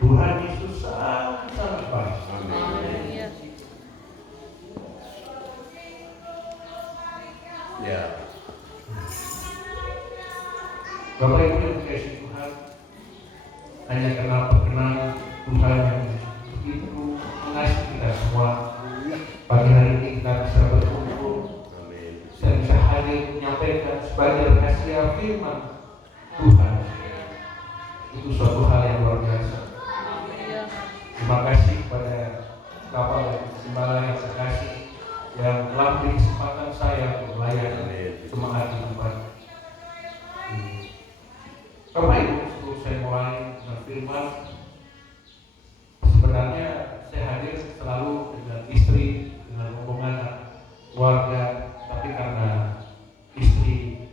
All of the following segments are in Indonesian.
Tuhan Yesus sangat baik. Amin. Ya. Bapak Ibu yang dikasihi Tuhan, hanya karena perkenan Tuhan yang begitu mengasihi kita semua, pagi hari ini kita bisa berkumpul, saya bisa hadir menyampaikan sebagai rahasia firman Tuhan. Itu suatu hal yang luar biasa. Terima kasih kepada Bapak dan Gembala yang terkasih yang telah memberi kesempatan saya untuk melayani jemaat di tempat ini. Bapak Ibu, sebelum saya mulai dengan firman, sebenarnya saya hadir selalu dengan istri, dengan rombongan keluarga, tapi karena istri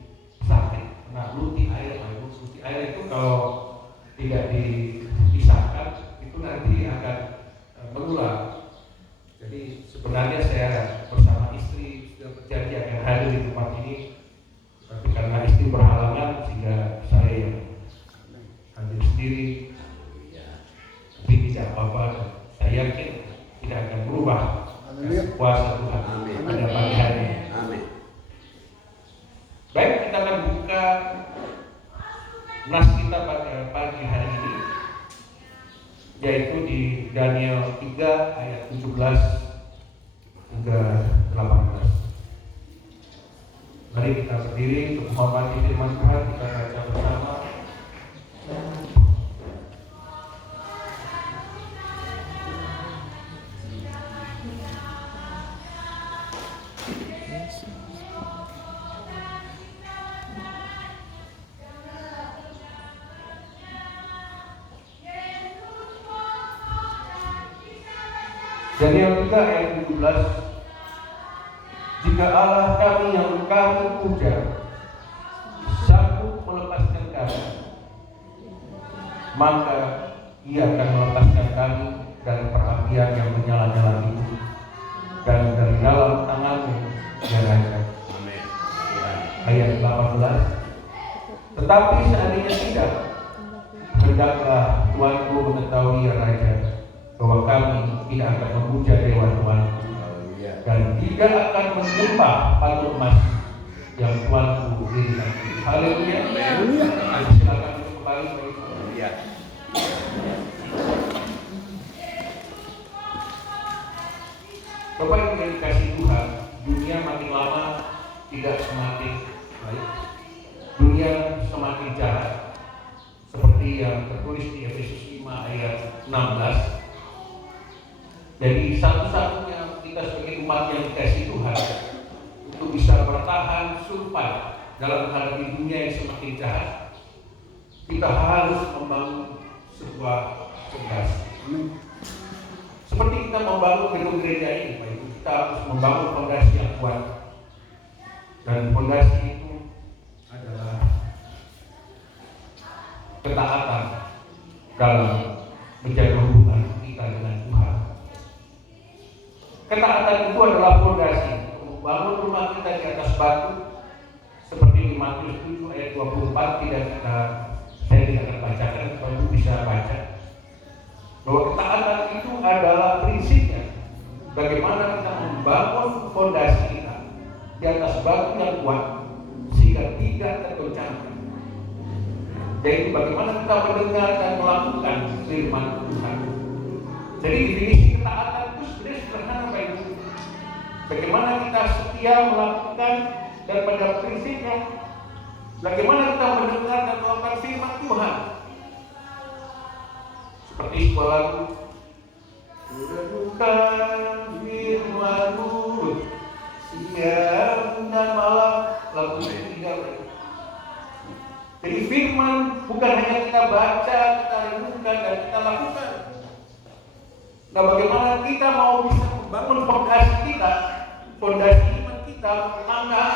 sakit, kena lunti air. Lunti air itu kalau tidak dipisahkan itu nanti akan menular. Jadi sebenarnya saya bersama istri sudah berjanji akan hadir di tempat ini, tapi karena istri berhalangan sehingga saya yang hadir sendiri. Tapi tidak apa-apa, saya yakin tidak akan berubah kuasa Tuhan pada pagi hari ini. Amin. Baik, kita akan buka nas kita pada pagi hari ini, yaitu di Daniel 3 ayat 17 hingga 18. Mari kita berdiri untuk menghormati firman Tuhan. Kita baca bersama. Daniel 3 ayat 17. Jika Allah kami yang kami puja sanggup melepaskan kami, maka Ia akan melepaskan kami dari perapian yang menyala-nyala itu dan dari dalam tangan-Mu, ya Raja. Amin. Ayat 18. Tetapi seandainya tidak, hendaklah Tuanku mengetahui, ya Raja, bahwa kami tidak akan memuja dewa Tuanku dan tidak akan menyembah patung emas yang Tuanku dirikan. Haleluya. Silakan untuk kembali. Bapak yang dikasihi Tuhan, dunia makin lama tidak semakin baik, dunia semakin jahat, seperti yang tertulis di Efesus 5 ayat 16. Jadi satu-satunya kita sebagai umat yang dikasihi Tuhan untuk bisa bertahan survive dalam menghadapi dunia yang semakin jahat, kita harus membangun sebuah fondasi. Seperti kita membangun gedung gereja ini, kita harus membangun fondasi yang kuat. Dan fondasi itu adalah ketaatan dalam menjaga hubungan kita dengan Tuhan. Ketaatan itu adalah fondasi untuk membangun rumah kita di atas batu, seperti di Matius 7 ayat 24. Saya tidak akan bacakan, Bapak bisa baca bahwa ketaatan itu adalah prinsipnya bagaimana kita membangun fondasi kita di atas batu yang kuat sehingga tidak tergoncangkan. Jadi bagaimana kita mendengar dan melakukan firman Tuhan. Jadi definisi ketaatan itu sebenarnya sederhana, Bapak Ibu. Bagaimana kita setia melakukan dan pada prinsipnya, bagaimana kita mendengar dan melakukan firman Tuhan. Seperti sebuah lagu, renungkan firman-Mu siang dan malam. Lagu ini tidak. Jadi firman bukan hanya kita baca, kita renungkan dan kita lakukan. Nah, bagaimana kita mau bisa membangun fondasi kita, fondasi iman kita, langkah,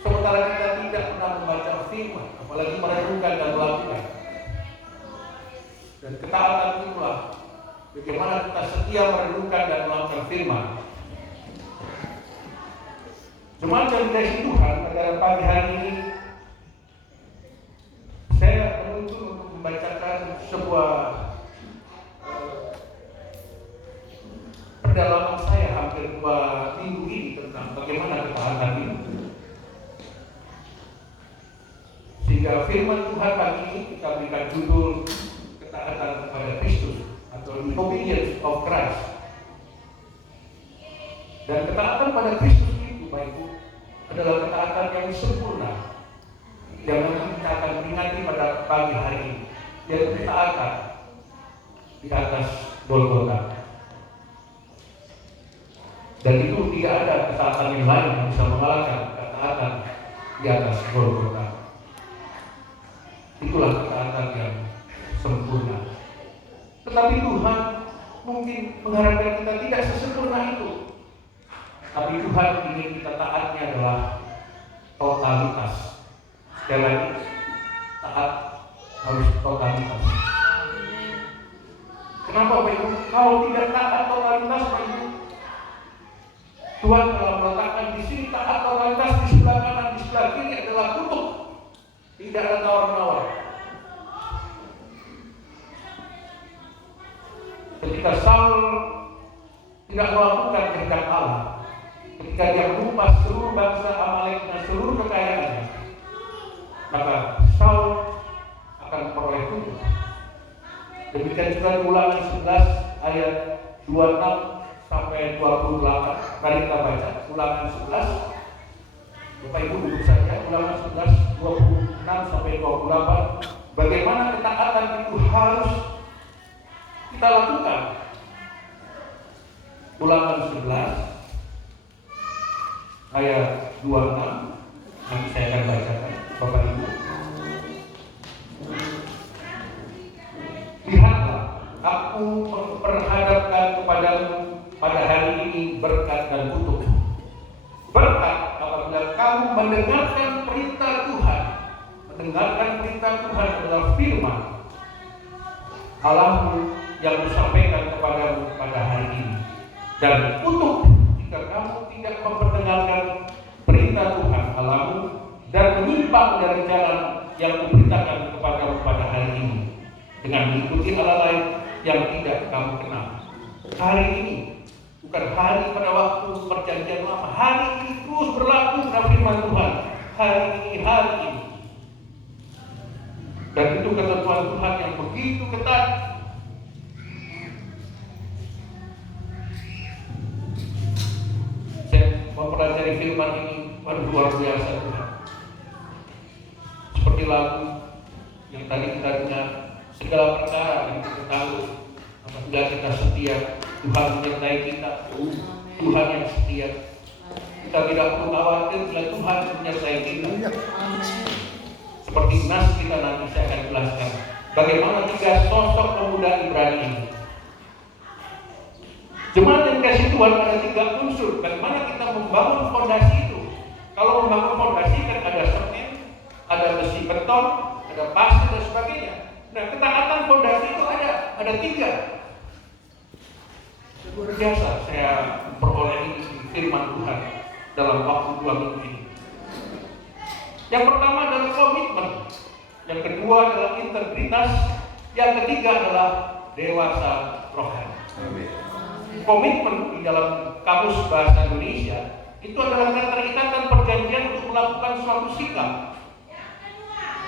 sementara kita tidak pernah membaca firman, apalagi merenungkan dan melakukan. Dan ketaatan itulah bagaimana kita setia merenungkan dan melakukan firman. Jemaat yang dikasihi Tuhan, pada pagi hari ini saya menuntut untuk membacakan sebuah pendalaman saya hampir 2 minggu ini tentang bagaimana ketaatan ini. Sehingga firman Tuhan pagi ini kita berikan judul ketaatan kepada Kristus atau obedience of Christ. Dan ketaatan pada Kristus itu, Bapak Ibu, adalah ketaatan yang sempurna. Yang nanti kita akan peringati pada pagi hari ini, yaitu ketaatan di atas Golgota. Dan itu tidak ada ketaatan yang lain yang bisa mengalahkan ketaatan di atas Golgota. Itulah ketaatan yang sempurna. Tetapi Tuhan mungkin mengharapkan kita tidak sesempurna itu. Tapi Tuhan ingin kita taatnya adalah totalitas. Sekali lagi, taat harus totalitas. Kenapa Bapak Ibu? Kalau tidak taat totalitas, Bapak Ibu, Tuhan telah meletakkan di sini taat totalitas, di sebelah kanan, di sebelah kiri adalah kutuk. Tidak ada tawar-menawar. Ketika Saul tidak melakukan kehendak Allah, ketika dia mengumpas seluruh bangsa Amalek dan seluruh kekayaannya, maka Saul akan memperoleh kutuk. Demikian juga di Ulangan 11 ayat 26 sampai 28. Mari kita baca Ulangan 11. Bapak Ibu duduk saja. Ulangan 11 26 sampai 28. Bagaimana ketaatan itu harus kita lakukan. Ulangan 11 ayat 26. Nanti saya akan bacakan, Bapak Ibu. Lihatlah, aku memperhadapkan kepadamu pada hari ini berkat dan kutuk. Berkat apabila kamu mendengarkan perintah Tuhan. Mendengarkan perintah Tuhan adalah firman Allahmu yang disampaikan kepadamu pada hari ini. Dan kutuk jika kamu tidak memperdengarkan perintah Tuhan Allahmu dan menyimpang dari jalan yang diberitakan kepadamu pada hari ini dengan mengikuti Allah lain yang tidak kamu kenal. Hari ini bukan hari pada waktu perjanjian lama. Hari ini terus berlaku dalam firman Tuhan. Hari ini. Dan itu ketentuan Tuhan yang begitu ketat. Saya mempelajari firman ini, luar biasa Tuhan. Seperti lagu yang tadi kita dengar, segala perkara yang kita tahu, apabila kita setia, Tuhan menyertai kita. Tuhan yang setia. Kita tidak perlu khawatir bila Tuhan menyertai kita. Seperti nas kita nanti saya akan jelaskan bagaimana 3 sosok pemuda Ibrani ini. Jemaat yang kasih Tuhan ada 3 unsur. Bagaimana kita membangun fondasi itu? Kalau membangun fondasi kan ada semen, ada besi beton, ada pasir dan sebagainya. Nah, ketaatan fondasi itu ada 3. Luar biasa saya peroleh ini firman Tuhan dalam waktu 2 minggu ini. Yang pertama adalah komitmen, yang kedua adalah integritas, yang ketiga adalah dewasa rohani. Komitmen di dalam kamus bahasa Indonesia itu adalah keterikatan perjanjian untuk melakukan suatu sikap,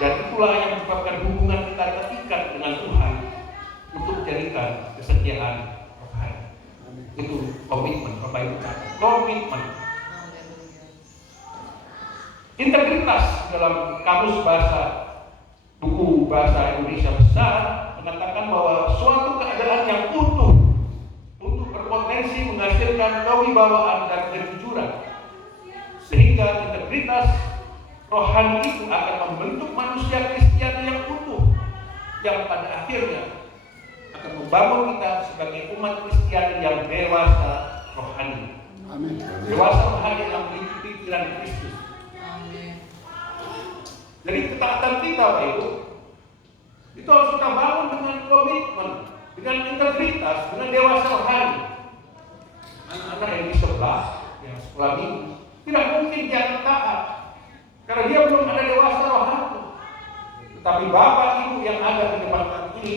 dan itulah yang menyebabkan hubungan kita terikat dengan Tuhan untuk menjadikan kesetiaan rohani. Itu komitmen, Bapak Ibu. Komitmen. Integritas dalam kamus buku bahasa Indonesia besar mengatakan bahwa suatu keadaan yang utuh untuk berpotensi menghasilkan kewibawaan dan kejujuran, sehingga integritas rohani itu akan membentuk manusia Kristiani yang utuh, yang pada akhirnya akan membangun kita sebagai umat Kristiani yang dewasa rohani. Amin. Dewasa rohani yang memiliki pikiran Kristus. Jadi ketaatan kita, Bapak Ibu, itu harus kita bangun dengan komitmen, dengan integritas, dengan dewasa rohani. Anak-anak yang di sebelah, yang sekolah minggu, tidak mungkin dia taat, karena dia belum ada dewasa rohani. Tetapi Bapak Ibu yang ada di depan ini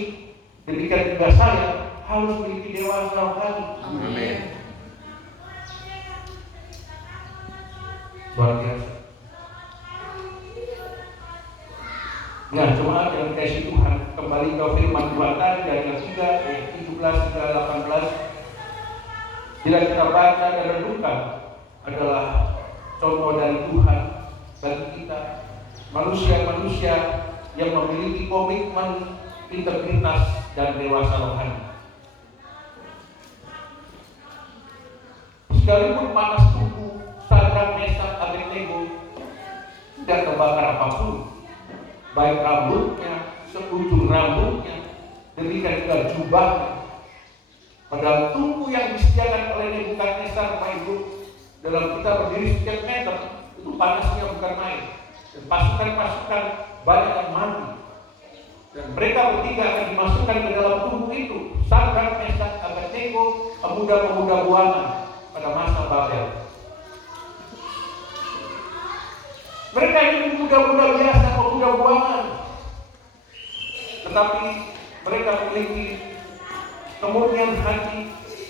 demikian juga saya harus memiliki dewasa rohani. Amin. Luar biasa. Nah, jemaat yang dikasihi Tuhan, kembali ke firman Tuhan tadi dari yang 3 ayat 17 hingga 18. Bila kita baca dan renungkan, adalah contoh dari Tuhan bagi kita, manusia-manusia yang memiliki komitmen, integritas, dan dewasa rohani. Sekalipun panas tubuh Sadrak, Mesak, Abednego tidak terbakar apapun, baik rambutnya, seujung rambutnya, demikian juga jubahnya. Padahal tubuh yang disediakan oleh Nebukadnezar, Bapak Ibu, dalam kita berdiri sekian meter, itu panasnya bukan main. Dan pasukan-pasukan banyak yang mati. Dan mereka bertiga akan dimasukkan ke dalam tubuh itu. Sadrak, Mesak, Abednego, pemuda-pemuda buangan pada masa Babel. Mereka ini pemuda-pemuda biasa, pemuda buangan. Tetapi mereka memiliki kemurnian hati,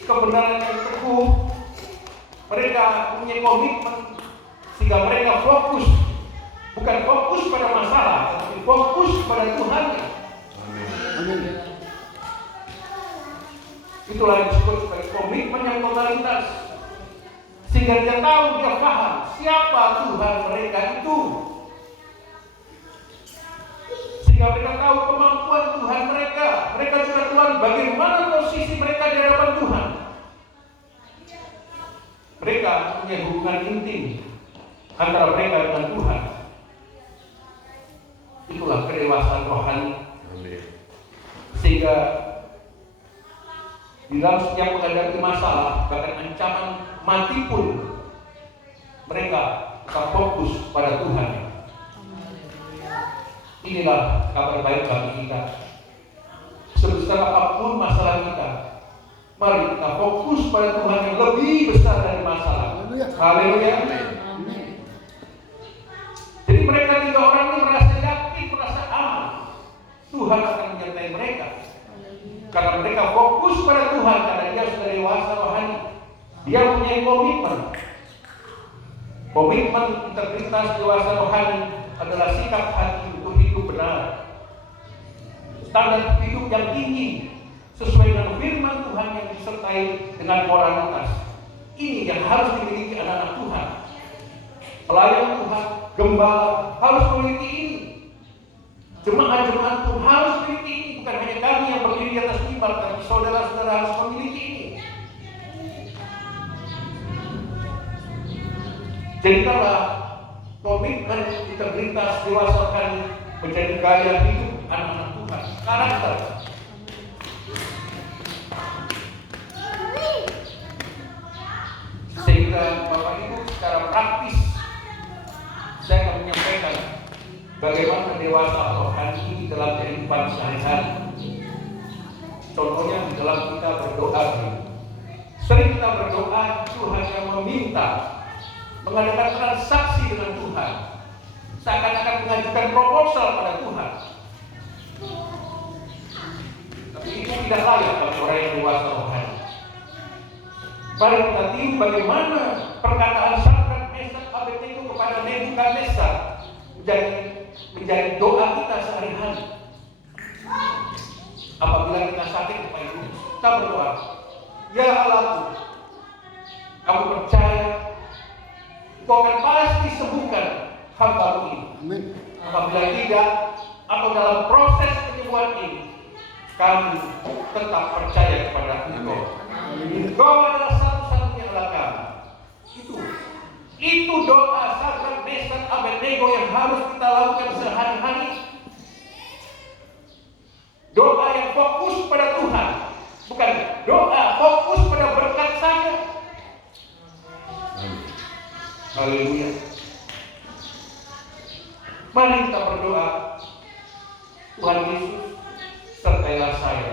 kebenaran yang teguh. Mereka punya komitmen sehingga mereka fokus, bukan fokus pada masalah, tetapi fokus pada Tuhannya. Amin. Itulah yang disebut sebagai komitmen yang totalitas. Sehingga dia tahu, dia paham siapa Tuhan mereka itu. Sehingga mereka tahu kemampuan Tuhan mereka. Mereka juga tahu bagaimana posisi mereka di hadapan Tuhan. Mereka punya hubungan intim antara mereka dengan Tuhan. Itulah kedewasaan rohani. Sehingga di dalam setiap menghadapi masalah, bahkan ancaman mati pun, mereka tetap fokus pada Tuhan. Inilah kabar baik bagi kita. Sebesar apapun masalah kita, mari kita fokus pada Tuhan yang lebih besar dari masalah. Haleluya. Jadi mereka 3 orang ini merasa yakin, merasa aman. Tuhan akan menyertai mereka. Karena mereka fokus pada Tuhan, karena dia sudah dewasa rohani. Dia punya komitmen. Komitmen, integritas, dewasa rohani adalah sikap hati untuk hidup benar. Standar hidup yang tinggi sesuai dengan firman Tuhan yang disertai dengan moralitas. Ini yang harus dimiliki anak-anak Tuhan. Pelayan Tuhan, gembala harus memiliki ini. Jemaat-jemaat pun harus memiliki ini. Bukan hanya kami yang berdiri di atas mimbar, tapi saudara-saudara harus memiliki ini. Jadikanlah komitmen, integritas, dewasa rohani menjadi gaya hidup anak-anak Tuhan. Karakter. Sehingga Bapak Ibu secara praktis saya akan menyampaikan bagaimana dewasa rohani ini dalam kehidupan sehari-hari. Contohnya di dalam kita berdoa. Sering kita berdoa, Tuhan yang meminta mengadakan transaksi dengan Tuhan, seakan-akan mengajukan proposal pada Tuhan. Tapi itu tidak layak bagi orang yang dewasa rohani. Mari kita tiru bagaimana perkataan Sadrak, Mesak, Abednego kepada Nebukadnezar menjadi doa kita sehari-hari. Apabila kita sakit, Bapak Ibu, kita berdoa, ya Allahku, kamu percaya Kau akan pasti sembuhkan hamba-Mu ini. Amin. Apabila tidak, atau dalam proses penyembuhan ini, kami tetap percaya kepada Engkau. Engkau adalah satu-satunya Allah kami. Itu doa Sadrak, Mesak, Abednego yang harus kita lakukan sehari-hari. Doa yang fokus pada Tuhan, bukan doa fokus pada berkat saja. Haleluya. Mari kita berdoa. Tuhan Yesus, sertailah saya.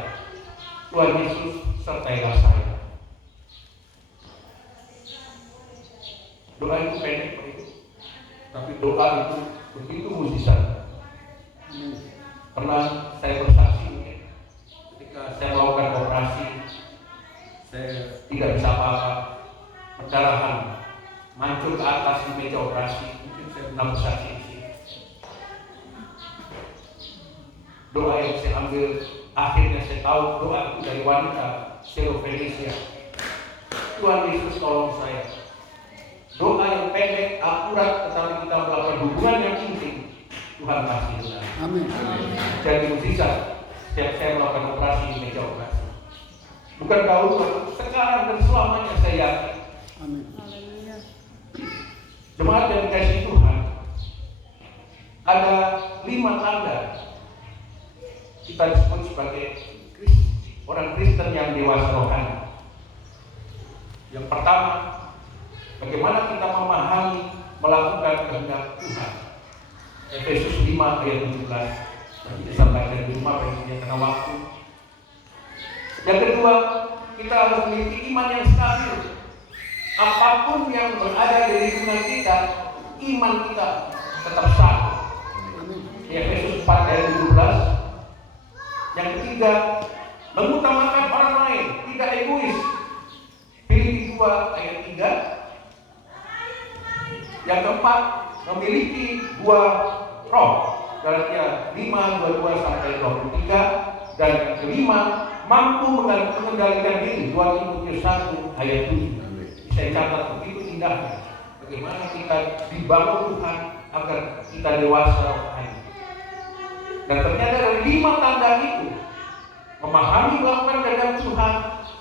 Tuhan Yesus, sertailah saya. Doa itu pendek, tapi doa itu begitu mujizat. Pernah saya bersaksi ketika saya Doa yang saya ambil, akhirnya saya tahu doa itu dari wanita Felicia. Tuhan Yesus tolong saya. Doa yang pendek, akurat, tetapi kita melakukan hubungan yang intim. Tuhan kasih benar. Amin. Jadi mujizat setiap saya melakukan operasi di meja operasi. Bukan dahulu, sekarang dan selamanya saya yakin. Amin. Jemaat yang dikasihi Tuhan, ada 5 tanda kita disebut sebagai orang Kristen yang dewasa rohani. Yang pertama, bagaimana kita memahami, melakukan kehendak Tuhan. Efesus 5 ayat 17. Nanti disampaikan di rumah bagi karena waktu. Yang kedua, kita harus memiliki iman yang stabil. Apapun yang berada di lingkungan kita, iman kita tetap sah. Efesus 4 ayat 17. Yang ketiga, mengutamakan orang lain, tidak egois. Filipi 2 ayat 3. Yang keempat, memiliki 2 roh. Galatia 5:22 sampai 23. Dan yang kelima, mampu mengendalikan diri. 2 Timotius 1 ayat 7. Saya catat begitu indahnya bagaimana kita dibangun Tuhan agar kita dewasa rohani. Dan ternyata dari 5 tanda itu, memahami melakukan kehendak Tuhan,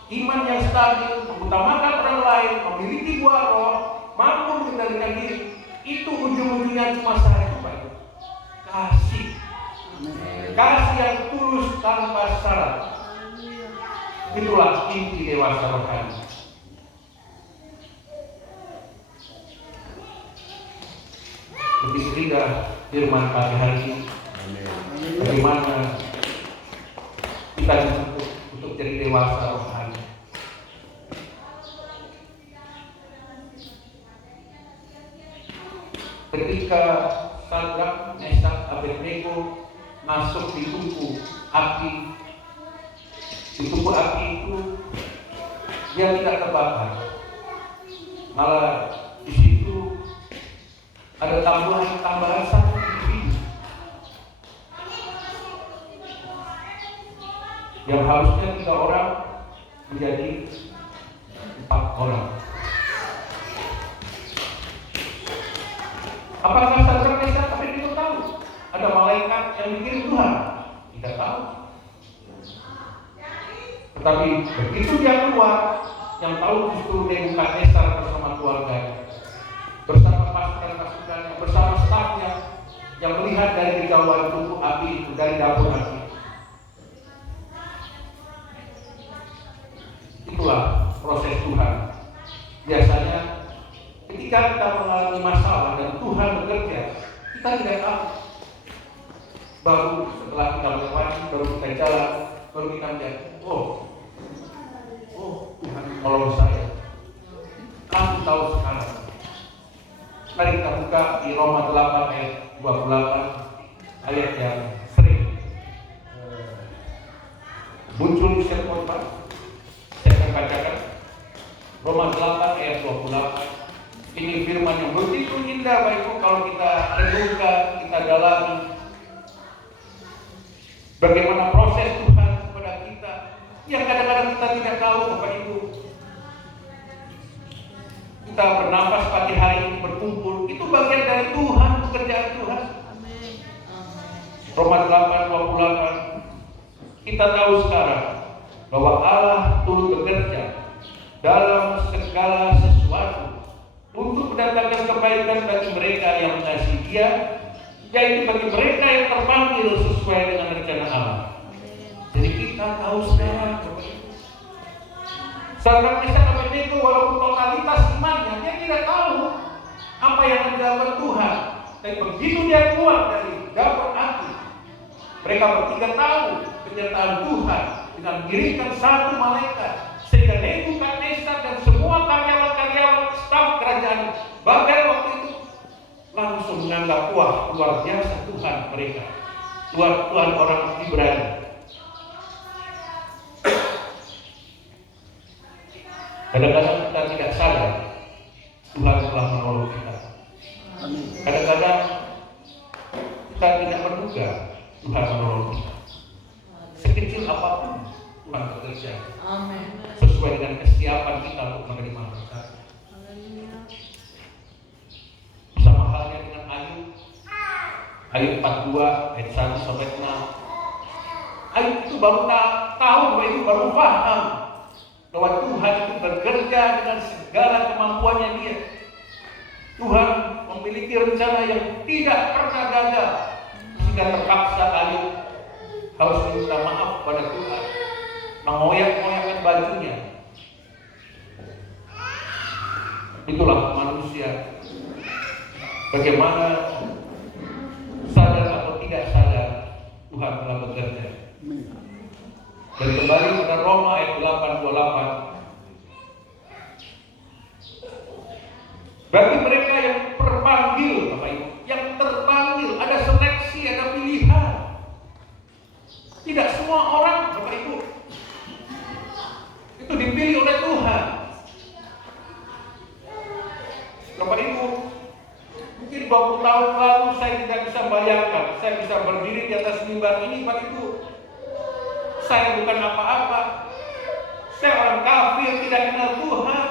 iman yang stabil, mengutamakan orang lain, memiliki 2 roh, mampu mengendalikan diri, itu ujung-ujungnya cuma satu, Pak. Kasih. Kasih yang tulus tanpa syarat. Itulah inti dewasa rohani. Lebih indah firman pagi hari ini. Bagaimana kita dituntut untuk jadi dewasa rohani. Ketika Sadrak, Mesak, Abednego masuk di tubuh api, itu dia tidak terbakar, malah di situ ada tambahan satu individu yang harusnya 3 orang menjadi 4 orang. Apakah Sadrak, Mesak, Abednego tahu ada malaikat yang dikirim Tuhan? Tidak tahu. Tetapi begitu dia keluar, yang tahu justru Nebukadnezar bersama keluarganya, bersama pasukan-pasukannya, bersama stafnya, yang melihat dari kejauhan tubuh api itu, dari dapur api. Itulah proses Tuhan. Biasanya ketika kita mengalami masalah dan Tuhan bekerja, kita tidak tahu. Baru setelah kita melewati, baru kita jalan, baru kita melihat, oh Tuhan tolong saya. Aku tahu sekarang. Mari kita buka di Roma 8 ayat 28, ayat yang sering muncul di setiap khotbah. Saya akan bacakan Roma 8 ayat 28. Ini firman yang begitu indah Bapak Ibu kalau kita renungkan, kita dalami. Bagaimana proses Tuhan kepada kita yang kadang-kadang kita tidak tahu Bapak Ibu. Kita bernafas pagi hari ini berkumpul, itu bagian dari Tuhan, pekerjaan Tuhan. Roma 8:28. Kita tahu sekarang bahwa Allah turut bekerja dalam segala sesuatu untuk mendatangkan kebaikan bagi mereka yang mengasihi Dia, yaitu bagi mereka yang terpanggil sesuai dengan rencana Allah. Jadi kita tahu sekarang, Sadrak, Mesak, Abednego walaupun totalitas imannya, dia tidak tahu apa yang dilakukan Tuhan. Tapi begitu dia keluar dari dapur api, mereka bertiga tahu penyertaan Tuhan dengan mengirimkan 1 malaikat, sehingga Nebukadnezar dan semua karyawan-karyawan staf kerajaan Babel waktu itu langsung menganggap, wah luar biasa Tuhan mereka, Tuhan orang Ibrani. Kadang-kadang kita tidak sadar Tuhan telah menolong kita. Kadang-kadang kita tidak menduga Tuhan menolong kita. Amin. sesuai dengan kesiapan kita untuk menerima berkat. Sama halnya dengan Ayub 42 ayat 1 sampai 6. Ayub itu baru tahu, itu baru paham bahwa Tuhan itu bekerja dengan segala kemampuannya dia. Tuhan memiliki rencana yang tidak pernah gagal, sehingga terpaksa Ayub harus minta maaf pada Tuhan, mengoyak-ngoyakkan bajunya. Itulah manusia. Bagaimana sadar atau tidak sadar Tuhan telah bekerja. Dan kembali pada Roma ayat 8:28. Bagi mereka yang terpanggil, Bapak Ibu, yang terpanggil, ada seleksi, ada pilihan. Tidak semua orang, Bapak Ibu, itu dipilih oleh Tuhan. Bapak Ibu, mungkin 20 tahun lalu saya tidak bisa bayangkan, saya bisa berdiri di atas mimbar ini, Bapak Ibu. Saya bukan apa-apa. Saya orang kafir, tidak kenal Tuhan.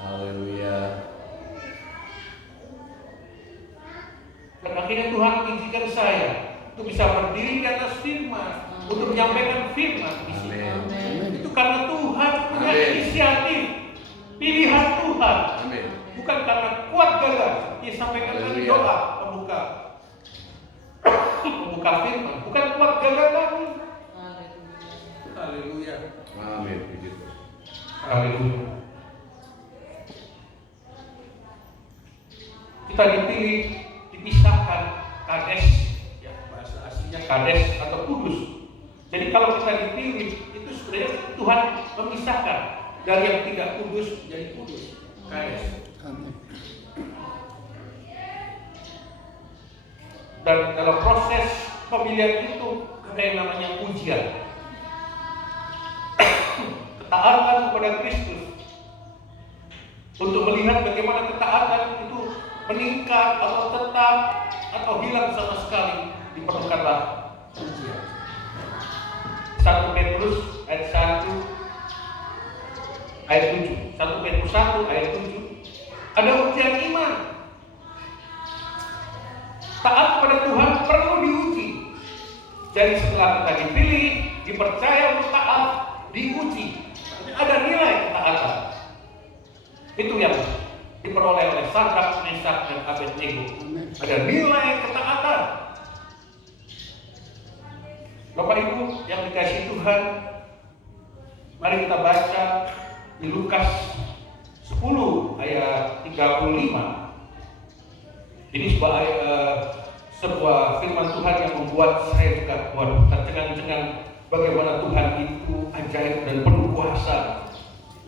Haleluya. Dan akhirnya Tuhan mengizinkan saya untuk bisa berdiri di atas firman, untuk menyampaikan firman di sini. Amin. Itu karena Tuhan punya Amin. inisiatif, pilihan Tuhan. Amin. Bukan karena kuat gagah, disampaikan dari doa pembuka firman, bukan kuat gagah kami. Haleluya. Amin. Begitu. Haleluya. Kita dipilih, dipisahkan, kades, ya bahasa aslinya kades atau kudus. Jadi kalau kita dipilih, itu sebenarnya Tuhan memisahkan dari yang tidak kudus jadi kudus, kades. Dan dalam proses pemilihan itu ada yang namanya ujian. Ketaatan kepada Kristus, untuk melihat bagaimana ketaatan itu meningkat atau tetap atau hilang sama sekali, diperlukanlah ujian. 1 Petrus ayat 1 ayat 7. 1 Petrus 1 ayat 7. Ada ujian iman. Taat kepada Tuhan perlu diuji. Jadi setelah kita dipilih, dipercaya untuk taat, diuji. Ada nilai ketaatan. Itu yang diperoleh oleh Sadrak, Mesak, dan Abednego. Ada nilai ketaatan. Bapak Ibu yang dikasihi Tuhan, mari kita baca di Lukas 10 ayat 35. Ini sebuah firman Tuhan yang membuat saya juga tercengang-cengang bagaimana Tuhan itu ajaib dan penuh kuasa.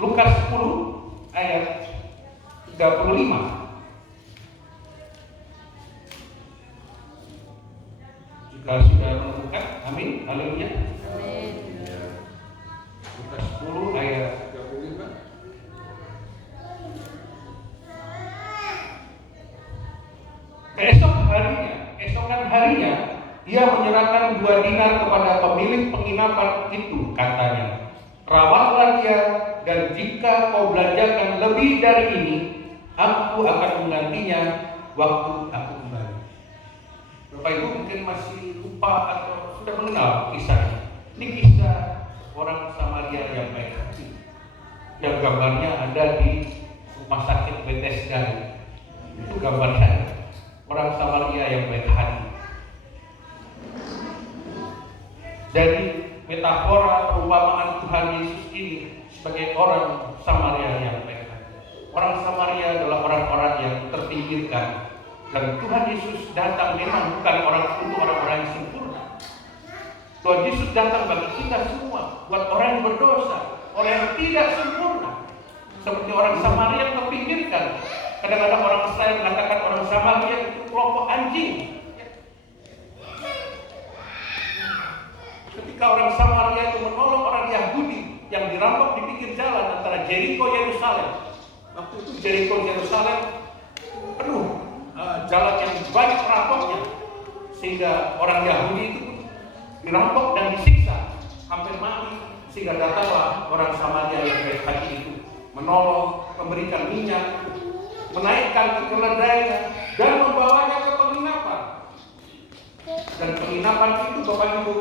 Lukas 10 ayat 35. Jika sudah menemukan, amin, haleluya. Amin. Lukas 10 ayat 35. Keesokan harinya, dia menyerahkan 2 dinar kepada pemilik penginapan itu, katanya, rawatlah dia, dan jika kau belanjakan lebih dari ini, aku akan menggantinya waktu aku kembali. Bapak Ibu mungkin masih lupa atau sudah mengenal kisahnya. Ini kisah orang Samaria yang baik hati, yang gambarnya ada di rumah sakit Bethesda. Itu gambarnya orang Samaria yang baik hati. Dari metafora perumpamaan Tuhan Yesus ini sebagai orang Samaria yang baik hati. Orang Samaria adalah orang-orang yang terpinggirkan, dan Tuhan Yesus datang memang bukan untuk orang-orang yang sempurna. Tuhan Yesus datang bagi kita semua, buat orang yang berdosa, orang yang tidak sempurna. Seperti orang Samaria yang terpinggirkan. Kadang-kadang orang Israel mengatakan orang Samaria itu kelompok anjing. Ketika orang Samaria itu menolong orang Yahudi yang dirampok di pinggir jalan antara Jericho Yerusalem. Waktu itu Jericho Yerusalem penuh jalan yang banyak perampoknya, sehingga orang Yahudi itu dirampok dan disiksa hampir mati Sehingga datanglah orang Samaria yang baik hati itu, menolong, memberikan minyak, menaikkan keledainya, dan membawanya ke penginapan. Dan penginapan itu Bapak Ibu,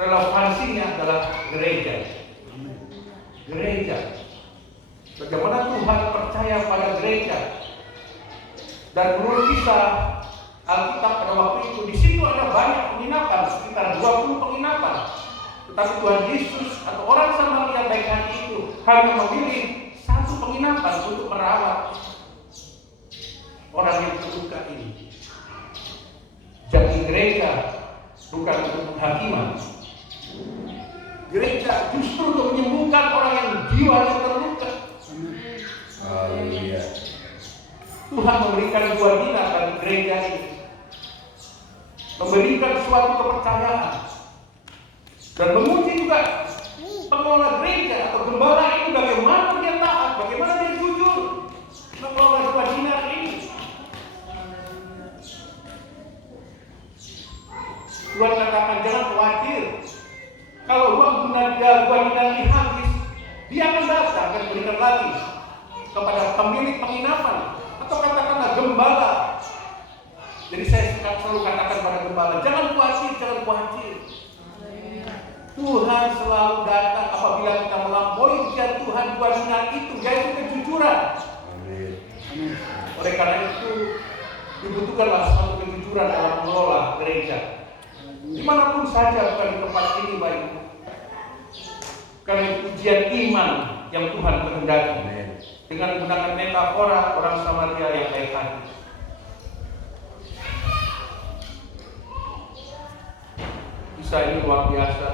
relevansinya adalah gereja. Gereja. Bagaimana Tuhan percaya pada gereja. Dan menurut kisah Alkitab pada waktu itu, di situ ada banyak penginapan, sekitar 20 penginapan. Tetapi Tuhan Yesus atau orang Samaria baik hati itu hanya memilih satu penginapan untuk merawat orang yang terluka ini. Jadi gereja bukan untuk penghakiman. Gereja justru untuk menyembuhkan orang yang jiwanya terluka. Haleluya. Tuhan memberikan 2 dinar bagi gereja ini, memberikan suatu kepercayaan, dan menguji juga pengelola gereja atau gembala itu bagaimana dia taat, bagaimana dia jujur mengelola 2 dinar ini. Tuhan katakan jangan khawatir, kalau uang guna 2 dinar ini habis, dia akan datang dan berikan lagi kepada pemilik penginapan atau katakanlah gembala. Jadi saya selalu katakan pada gembala, jangan khawatir, jangan khawatir. Tuhan selalu datang apabila kita melampaui ujian Tuhan 2 dinar itu, yaitu kejujuran. Amin. Oleh karena itu dibutuhkanlah suatu kejujuran dalam mengelola gereja. Dimanapun saja, bukan di tempat ini baik. Karena ujian iman yang Tuhan kehendaki. Amin. Dengan menggunakan metafora orang Samaria yang baik hati. Kisah ini luar biasa.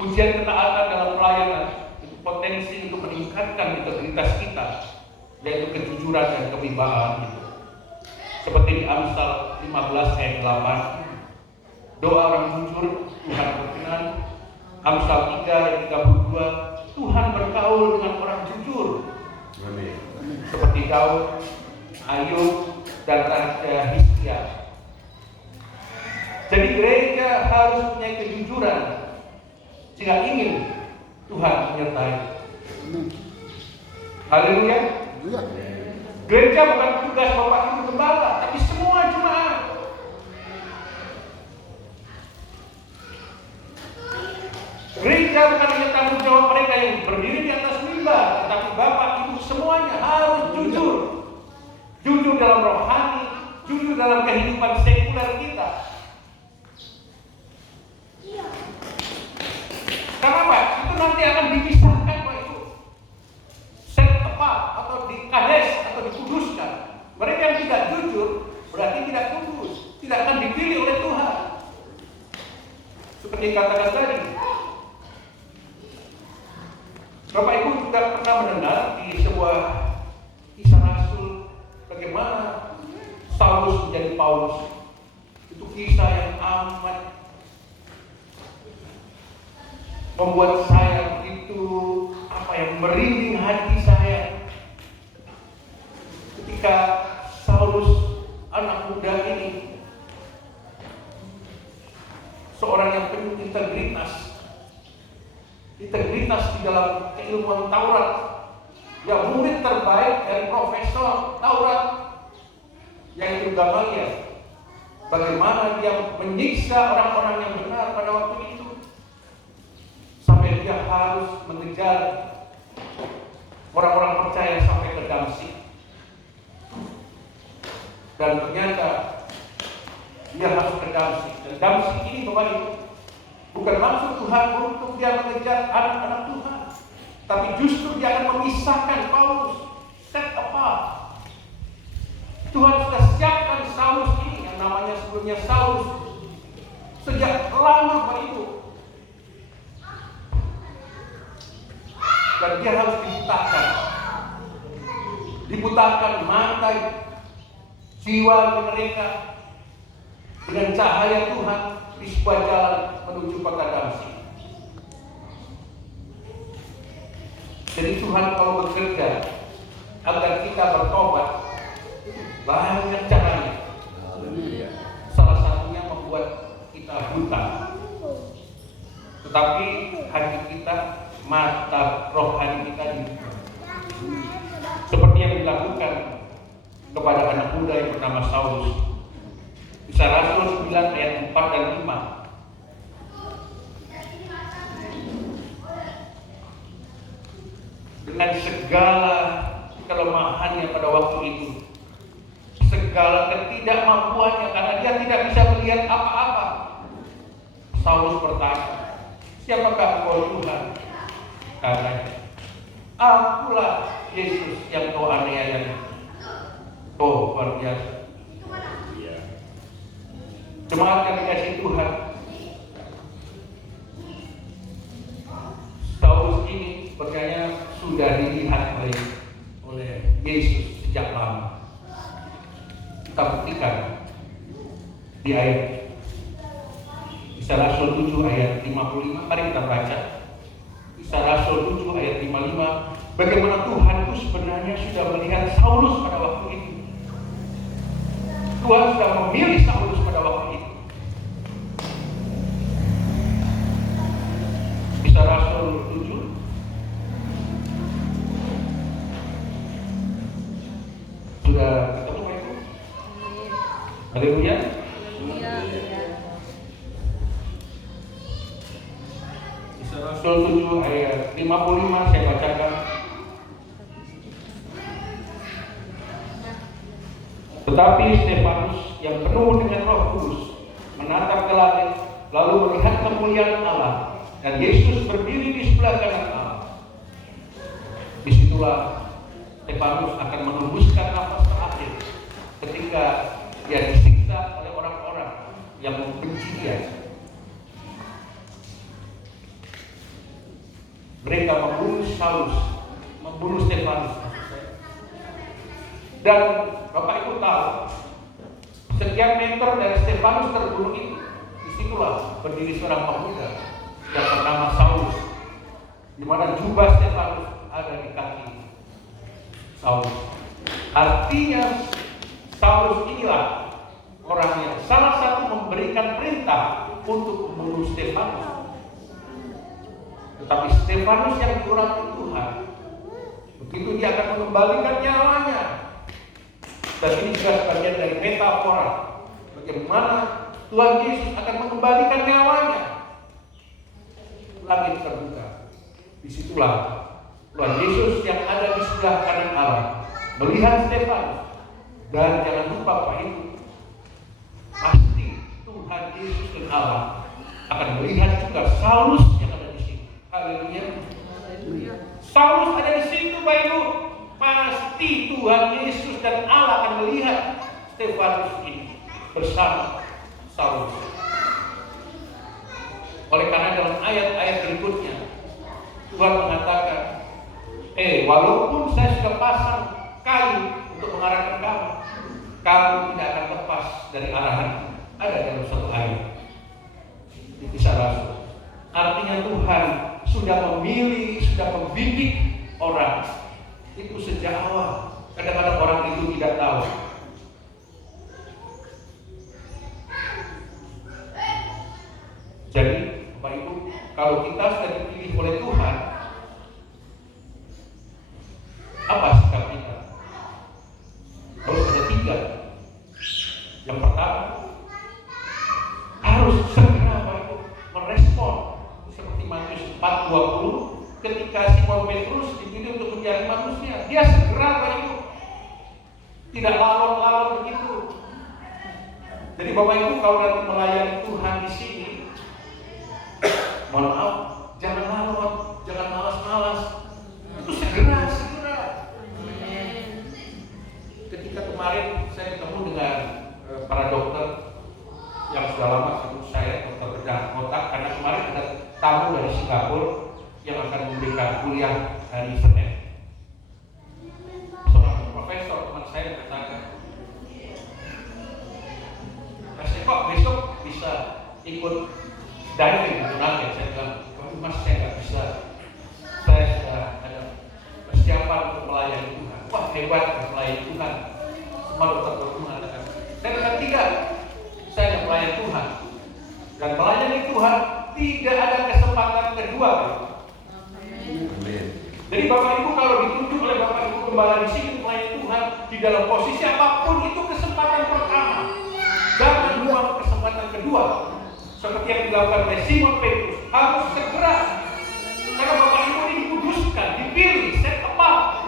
Ujian ketaatan dalam pelayanan itu potensi untuk meningkatkan integritas kita, yaitu kejujuran dan kewibawaan itu. Seperti di Amsal 15 ayat 8, doa orang jujur Tuhan berkenan. Amsal 3 ayat 32, Tuhan bergaul dengan orang jujur. Amin. Seperti Daud, Ayub, dan Raja Hizkia. Jadi gereja harus punya kejujuran jika ingin Tuhan menyertai. Haleluya. Gereja bukan tugas Bapak Ibu gembala, tapi semua jemaat. Gereja bukan hanya tanggung jawab mereka yang berdiri di atas mimbar, tetapi Bapak Ibu semuanya harus jujur. Jujur dalam rohani, jujur dalam kehidupan sekuler kita. Kenapa? Itu nanti akan dipisahkan Pak Ibu. Set apart atau dikades atau dikuduskan. Mereka yang tidak jujur berarti tidak kudus, tidak akan dipilih oleh Tuhan. Seperti katakan tadi, Bapak Ibu juga pernah mendengar di sebuah kisah Rasul bagaimana Saulus menjadi Paulus. Itu kisah yang amat membuat saya begitu merinding hati saya ketika Saulus anak muda ini, seorang yang penuh integritas di dalam keilmuan Taurat, yang murid terbaik dari profesor Taurat yaitu Gamaliel. Bagaimana dia menyiksa orang-orang yang benar pada waktu itu, sampai dia harus mengejar orang-orang percaya sampai ke Damsyik. Dan ternyata dia harus ke Damsyik. Dan Damsyik ini bukan maksud Tuhan untuk dia mengejar anak-anak Tuhan, tapi justru dia akan memisahkan Paulus, set apart. Tuhan sudah siapkan Saulus ini yang namanya sebelumnya Saulus sejak lama Bapak Ibu. Dan dia harus dibutakan mata jiwa mereka dengan cahaya Tuhan di sebuah jalan menuju kota Damsyik. Jadi Tuhan kalau bekerja agar kita bertobat, banyak caranya. artinya membuat kita buta. Tetapi hati kita, mata rohani kita dibuka. Seperti yang dilakukan kepada anak muda yang bernama Saulus. Kisah Rasul 9 ayat 4 dan 5. Dengan segala kelemahannya pada waktu itu, segala ketidakmampuannya karena dia tidak bisa melihat apa-apa, Saulus bertanya, "Siapakah engkau Tuhan?" Katanya, "Akulah Yesus yang kau aniaya." Oh, luar biasa. Jemaat yang dikasihi Tuhan, Saulus ini sepertinya sudah dilihat oleh Yesus sejak lama. Kita buktikan di ayat Kisah Rasul 7 ayat 55. Mari kita baca Kisah Rasul 7 ayat 55. Bagaimana Tuhan itu sebenarnya sudah melihat Saulus pada waktu itu. Tuhan sudah memilih Saulus pada waktu itu. Kisah Rasul 7 sudah ketemu itu. Haleluya. Kisah Rasul 7 ayat 55 saya bacakan. Tetapi Stefanus yang penuh dengan Roh Kudus menatap ke langit, lalu melihat kemuliaan Allah dan Yesus berdiri di sebelah kanan Allah. Disitulah Stefanus akan menghembuskan nafas terakhir ketika dia disiksa oleh orang-orang yang membenci dia. Mereka membunuh Saulus, membunuh Stefanus. Dan Bapak Ibu tahu, sekian meter dari Stefanus terbunuh itu, disitulah berdiri seorang pemuda yang bernama Saulus, di mana jubah Stefanus ada di kaki Saulus. Artinya Saulus inilah orang yang salah satu memberikan perintah untuk membunuh Stefanus. Tetapi Stefanus yang diurapi Tuhan, begitu dia akan mengembalikan nyawanya. Dan ini juga sebagian dari metafora bagaimana Tuhan Yesus akan mengembalikan nyawanya. Langit terbuka. Disitulah Tuhan Yesus yang ada di sebelah kanan Allah melihat Stefanus. Dan jangan lupa Pak Ibu, pasti Tuhan Yesus dan Allah akan melihat juga Saulus yang ada di sini. Haleluya. Saulus ada di situ Pak Ibu. Pasti Tuhan Yesus dan Allah akan melihat Stefanus ini bersama Saulus. Oleh karena dalam ayat-ayat berikutnya Tuhan mengatakan, walaupun saya sudah pasang kayu untuk mengarahkan kamu tidak akan lepas dari arahan. Ada dalam satu ayat di Kisah Rasul. Artinya Tuhan sudah memilih, sudah membidik orang. Itu sejak awal. Kadang-kadang orang itu tidak tahu. Jadi, Bapak Ibu, kalau kita sudah dipilih oleh Tuhan, apa sikap kita? Harus ada 3. Yang pertama, harus segera Bapak Ibu merespon seperti Matius 4:20. Ketika Simon Petrus dipilih untuk mencari manusia, dia segera Bapak Ibu, tidak lalot-lalot begitu. Jadi Bapak Ibu kalau nanti melayani Tuhan di sini, mohon maaf, jangan lalot, jangan malas-malas, itu segera. Ketika kemarin saya ketemu dengan para dokter yang sudah lama sebelum saya, dokter bedah otak, karena kemarin ada tamu dari Singapura yang akan memberikan kuliah hari Senin. Seorang profesor teman saya mengatakan, "Mas Eko besok bisa ikut diving di Nugget?" Saya bilang, "Mas saya nggak bisa. Saya sudah ada persiapan untuk melayani Tuhan." Wah hebat melayani Tuhan. Semua dokter mengatakan, "Saya kata tidak, saya nggak melayani Tuhan. Bapak Ibu kalau ditunjuk oleh Bapak Ibu gembala di sini melayani Tuhan di dalam posisi apapun, itu kesempatan pertama. Jangan buang kesempatan kedua. Seperti yang dilakukan oleh Simon Petrus, harus segera. Karena Bapak Ibu ini dikuduskan, dipilih, set apart.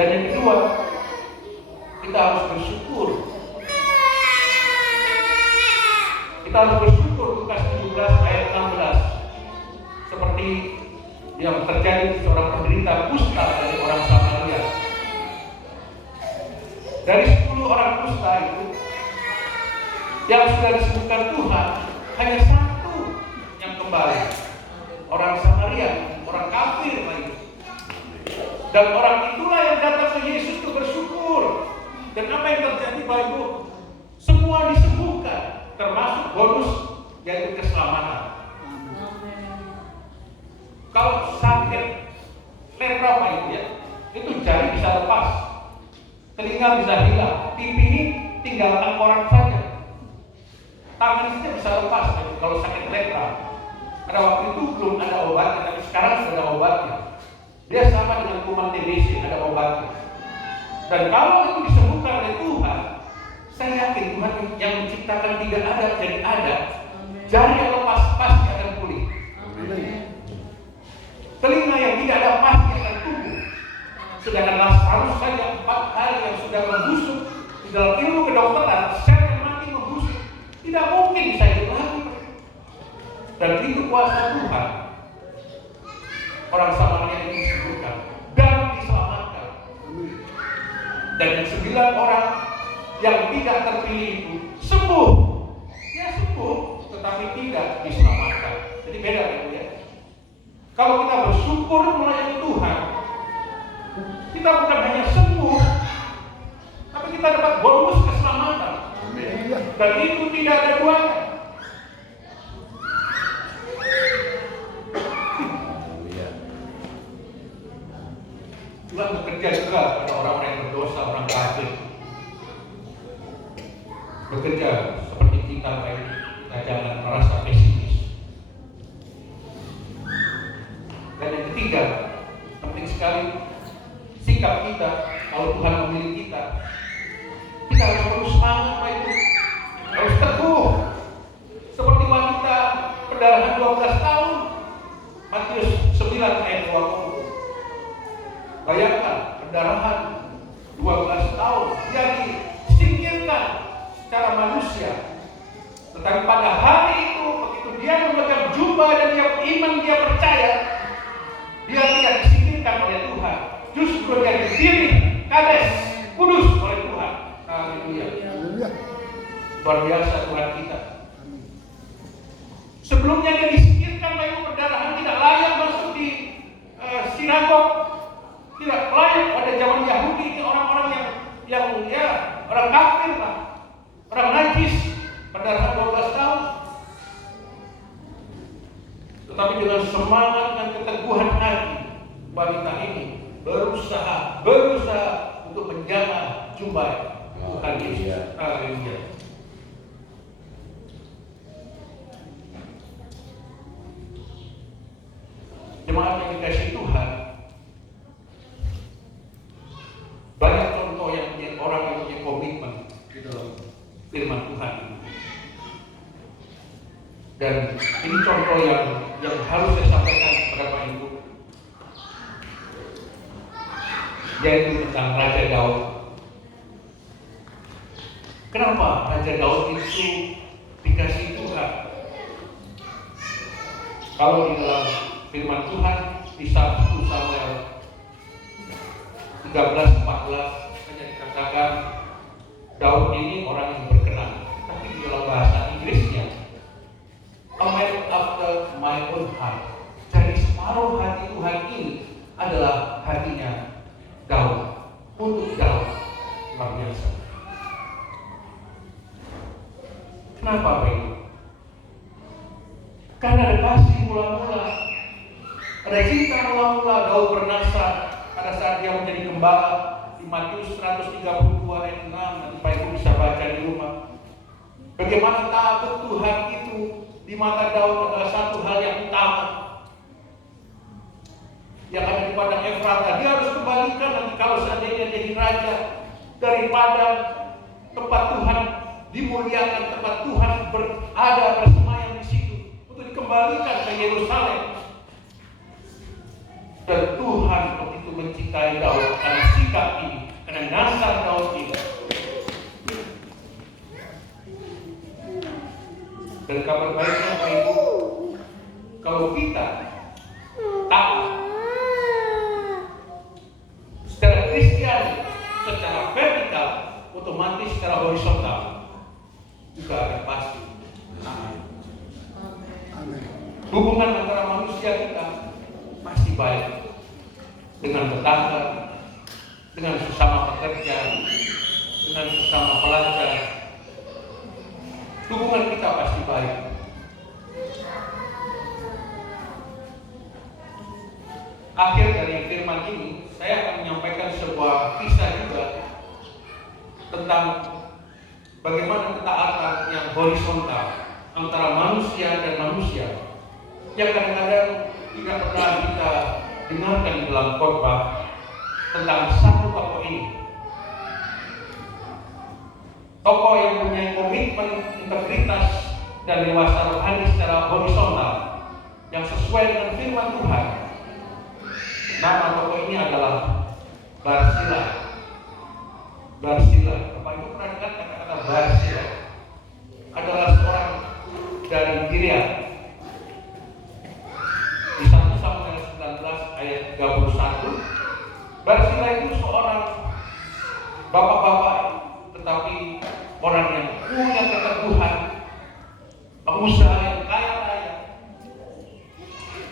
Dan yang kedua, kita harus bersyukur. Kita harus bersyukur. Lukas 17 ayat 16. Seperti yang terjadi di seorang penderita kusta dari orang Samaria. Dari 10 orang kusta itu yang sudah disembuhkan Tuhan, hanya satu yang kembali. Orang Samaria, orang kafir lagi. Dan orang itulah yang datang ke Yesus untuk bersyukur. Dan apa yang terjadi Bapak Ibu? Semua disembuhkan, termasuk bonus yaitu keselamatan. Kalau sakit lepra Bapak Ibu ya, itu jari bisa lepas, telinga bisa hilang, pipi ini tinggal tengkorak saja, tangan saja bisa lepas. Jadi kalau sakit lepra, pada waktu itu belum ada obatnya, tapi sekarang sudah ada obatnya. Dia sama dengan kuman TBC, ada obatnya. Dan kalau itu disembuhkan oleh Tuhan, saya yakin Tuhan yang menciptakan tidak ada jadi ada. Jari yang lepas pasti akan pulih. Telinga yang tidak ada pasti akan tumbuh. Sedangkan Lazarus saja 4 hari yang sudah membusuk di dalam ilmu kedokteran, sel yang mati membusuk, tidak mungkin bisa hidup lagi. Dan itu kuasa Tuhan. Orang Samaria ini disembuhkan dan diselamatkan. Dan yang 9 orang yang tidak terpilih itu sembuh. Ya sembuh, tetapi tidak diselamatkan. Jadi beda ya. Kalau kita bersyukur melayani Tuhan, kita bukan hanya sembuh, tapi kita dapat bonus keselamatan. Dan itu tidak ada duanya. Tuhan bekerja juga pada orang-orang yang berdosa, orang kafir. Bekerja seperti kita, kita jangan merasa pesimis. Dan yang ketiga, penting sekali sikap kita. Kalau Tuhan memilih kita harus terus semangat, Pak Ibu. Harus teguh. Seperti wanita pendarahan 12 tahun, Matius 9 ayat 20. Bayangkan pendarahan 12 tahun dia disingkirkan secara manusia. Tetapi pada hari itu, begitu dia memegang jubah dan dia beriman, dia percaya, dia tidak disingkirkan oleh Tuhan. Justru dia dipilih, kades, kudus oleh Tuhan. Haleluya. Luar biasa Tuhan kita. Sebelumnya dia disingkirkan oleh pendarahan, tidak layak masuk di sinagog, tidak layak pada zaman Yahudi. Ini orang-orang yang orang kafir lah, orang najis, pendarahan 12 tahun. Tetapi dengan semangat dan keteguhan hati, wanita ini berusaha untuk menjaga jubah Tuhan Yesus. Haleluya. Jemaat yang dikasihi Tuhan, banyak contoh yang punya orang yang punya komitmen di dalam firman Tuhan. Dan ini contoh yang harus saya sampaikan kepada Bapak Ibu, yaitu tentang Raja Daud. Kenapa Raja Daud itu dikasih Tuhan? Kalau di dalam firman Tuhan di 1 Samuel 13:14 hanya dikatakan Daud ini orang yang berkenan. Tapi di dalam bahasa Inggrisnya, a man after my own heart. Jadi separuh hati Tuhan ini adalah hatinya Daud, untuk Daud. Luar biasa. Kenapa begitu? Karena ada kasih mula-mula, ada cinta mula-mula. Daud bernasar pada saat dia menjadi gembala di Matius 132 ayat 6. Nanti Pak Ibu bisa baca di rumah. Bagaimana takut Tuhan itu di mata Daud adalah satu hal yang utama. yang ada di padang Efrata. Dia harus kembalikan nanti kalau seandainya jadi raja, daripada tempat Tuhan dimuliakan, tempat Tuhan berada bersemayam di situ, untuk dikembalikan ke Yerusalem. Dan Tuhan begitu mencintai Daud karena sikap ini, karena dasar Daud ini. Dan kabar baiknya Bapak Ibu, kalau kita taat secara Kristiani, secara vertikal, otomatis secara horizontal juga akan pasti. Hubungan antara manusia kita pasti baik, dengan tetangga, dengan sesama pekerja, dengan sesama pelajar. Hubungan kita pasti baik. Akhir dari firman ini, saya akan menyampaikan sebuah kisah juga tentang bagaimana ketaatan yang horizontal antara manusia dan manusia, yang kadang-kadang tidak pernah kita dengarkan dalam khotbah tentang satu tokoh ini. Tokoh yang punya komitmen, integritas, dan dewasa rohani secara horizontal yang sesuai dengan firman Tuhan. Nama tokoh ini adalah Barzilai. Barzilai, Bapak Ibu pernah dengar kata-kata Barzilai? Adalah seorang dari Gilead. Di 1 Samuel 19 ayat 31, Barzilai itu seorang bapak-bapak, tetapi orang yang punya keteguhan, pengusaha yang kaya raya.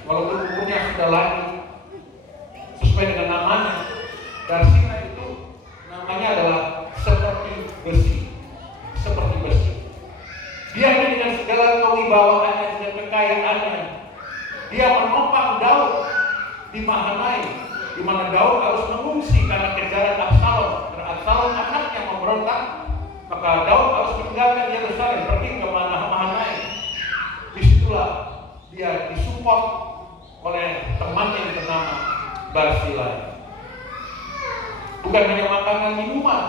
Walaupun umurnya sudah lanjut, sesuai dengan namanya, Barzilai itu namanya adalah seperti besi, seperti besi. Dia dengan segala kewibawaannya, dengan kekayaannya, dia menopang Daud di Mahanaim, di mana Daud harus mengungsi karena kejaran Absalom. Karena Absalom anaknya memberontak, maka Daud harus meninggalkan Yerusalem, pergi ke Mahanaim. Disitulah dia disupport oleh temannya yang bernama Barzilai. Bukan hanya makanan, minuman,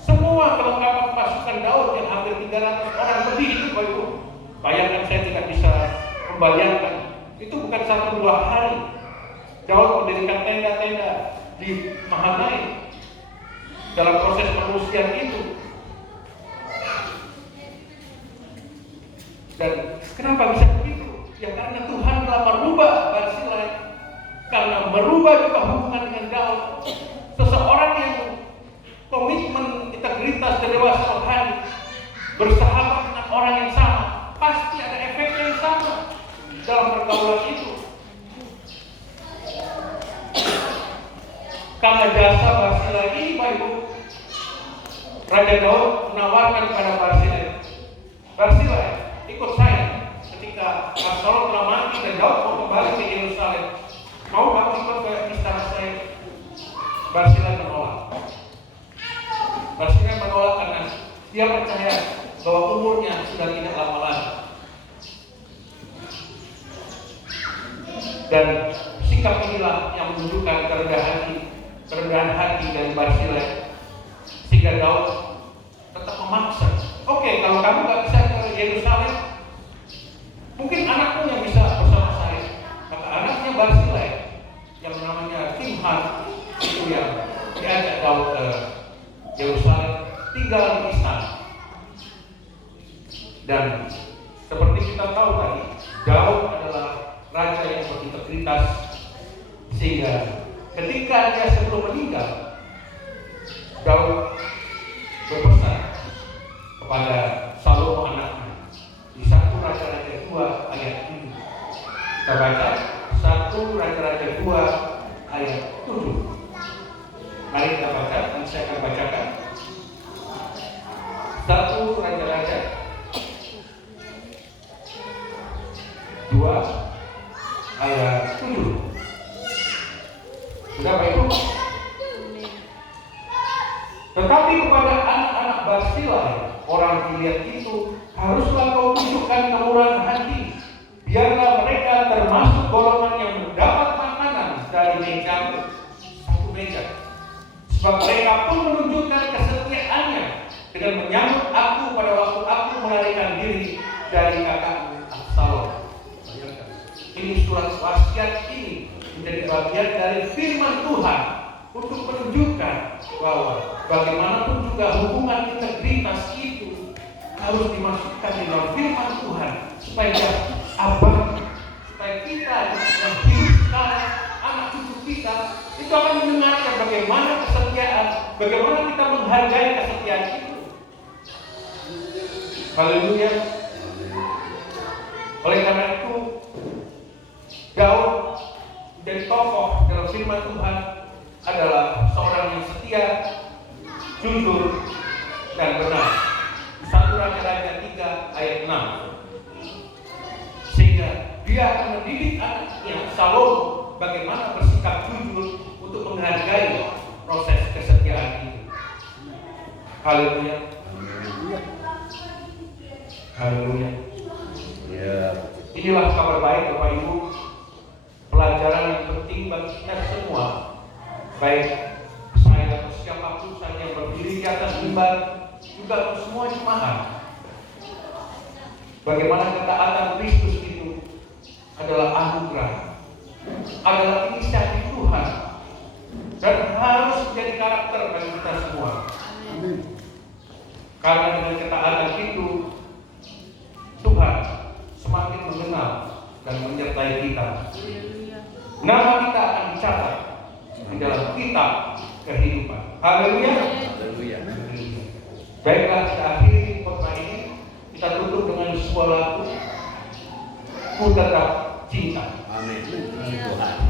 semua kelengkapan pasukan Daud yang hampir 300 orang lebih itu, Bapak Ibu. Bayangkan, saya tidak bisa membayangkan. Itu bukan 1-2 hari. Daud mendirikan tenda-tenda di Mahanaim dalam proses pengungsian itu. Dan kenapa bisa begitu? Ya karena Tuhan telah merubah Barzilai, karena merubah juga hubungan dengan Daud. Seseorang yang komitmen, integritas, dan dewasa rohani, bersahabat dengan orang yang sama, pasti ada efek yang sama dalam pergaulan itu. Karena jasa Barzilai ini, Bapak Ibu, Raja Daud menawarkan kepada Barzilai, Barzilai, ikut saya ketika Absalom telah mati dan Daud mau kembali ke Yerusalem. Mau kamu ikut ke istana saya? Barzilai menolak. Barzilai menolak karena dia percaya bahwa umurnya sudah tidak lama lagi. Dan sikap inilah yang menunjukkan kerendahan hati dari Barzilai, sehingga Daud tetap memaksa. Oke, kalau kamu nggak bisa ke Yerusalem, mungkin anakmu yang bisa bersama saya. Maka anaknya Barzilai yang namanya Kimham itu yang diajak Daud ke Yerusalem, tinggal di istana. Dan seperti kita tahu tadi, Daud adalah raja yang berintegritas, sehingga ketika dia sebelum meninggal, Daud berpesan kepada Salomo anaknya di 1 Raja-Raja 2 ayat 7. Kita baca 1 Raja-Raja 2 ayat 7. Mari kita baca, dan saya akan bacakan 1 Raja-Raja 2 ayat 7. Sudah, Bapak Ibu? Tetapi kepada anak-anak Barzilai, orang Gilead itu, haruslah kau tunjukkan kemurahan hati. Biarlah mereka termasuk golongan yang mendapat makanan dari gereja. Sebab mereka pun menunjukkan kesetiaannya dengan menyambut aku pada waktu aku melarikan diri dari kakakmu Absalom. Ini surat wasiat ini menjadi bagian dari firman Tuhan untuk menunjukkan bahwa bagaimanapun juga hubungan integritas itu harus dimasukkan di dalam firman Tuhan supaya abadi, supaya kita yang hidup sekarang, anak cucu kita itu akan mendengarkan bagaimana kesetiaan, bagaimana kita menghargai kesetiaan itu. Haleluya. Oleh karena itu, Daud menjadi tokoh dalam firman Tuhan adalah seorang yang setia, jujur, dan benar. 1 Raja-Raja 3 ayat 6. Sehingga dia akan mendidik anaknya Salomo bagaimana bersikap jujur untuk menghargai proses kesetiaan itu. Haleluya. Haleluya. Ya. Inilah kabar baik Bapak Ibu, pelajaran yang penting bagi kita semua, baik saya atau siapapun saja yang berdiri di atas mimbar, juga untuk semua jemaat. Bagaimana ketaatan Kristus itu adalah anugerah, adalah inisiatif Tuhan, dan harus menjadi karakter bagi kita semua. Karena dengan ketaatan itu Tuhan semakin mengenal dan menyertai kita. Nama kita akan dicatat di dalam kitab kehidupan. Haleluya. Haleluya. Baiklah, kita akhiri khotbah ini. Kita tutup dengan sebuah lagu, Ku Tetap Cinta. Amin. Tuhan.